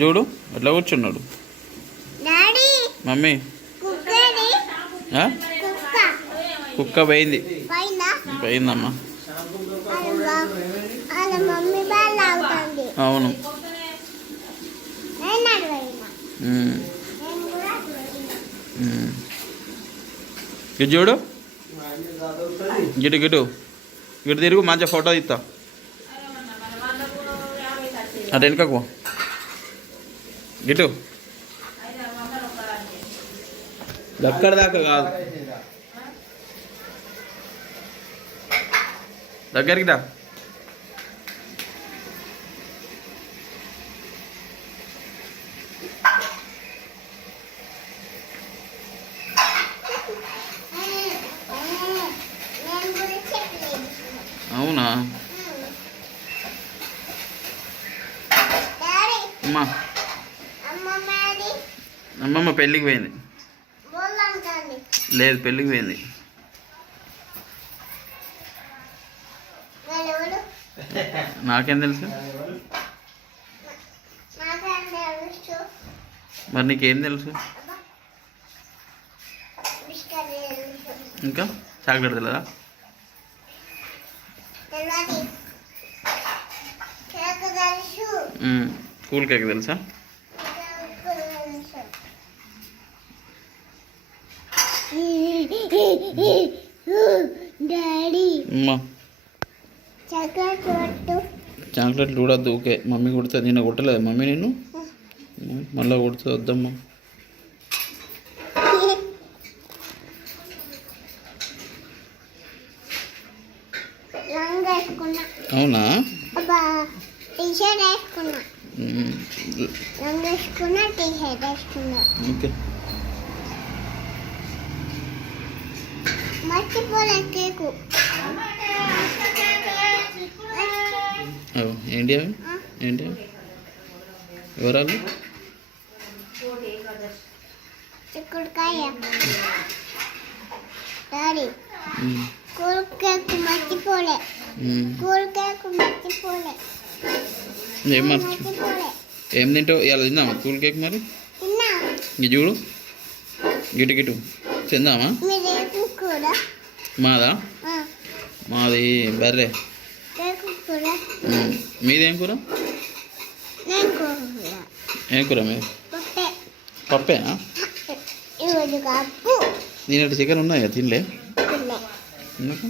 చూడు ఎట్లా కూర్చున్నాడు మమ్మీ. కుక్క పోయింది పోయిందమ్మా. అవును ఇటు చూడు గిటు గిటు ఇటు తిరుగు మంచిగా ఫోటో తీస్తా. అటు వెనుకకు గిటు దగ్గర దాకా కాదు దగ్గరికి దా. అవునా అమ్మా అమ్మమ్మ పెళ్ళికి పోయింది. లేదు పెళ్ళికి పోయింది. నాకేం తెలుసు మరి నీకేం తెలుసు? ఇంకా చాక్లెట్ తెలియదా? కూల్ కేక్ తెలుసా? చాక్లెట్ చూడద్దు. ఓకే మమ్మీ కొడుతుంది. నేను కొట్టలేదు మమ్మీ నేను మళ్ళీ కొడుతుంది వద్దమ్మా. అవునా ఓకే ఏంటి అవి ఏంటి వివరాలు? ఏం తింటావు ఇలా తిందామా కూల్ కేక్? మరి ఇది చూడు గిటు గిటు తిందామా? మాదా? మాది బర్రె. మీదేం కూర? ఏం కూర మీది? పప్పేనా? దీని చికెన్ ఉన్నాయా తినలే? ఎందుకు?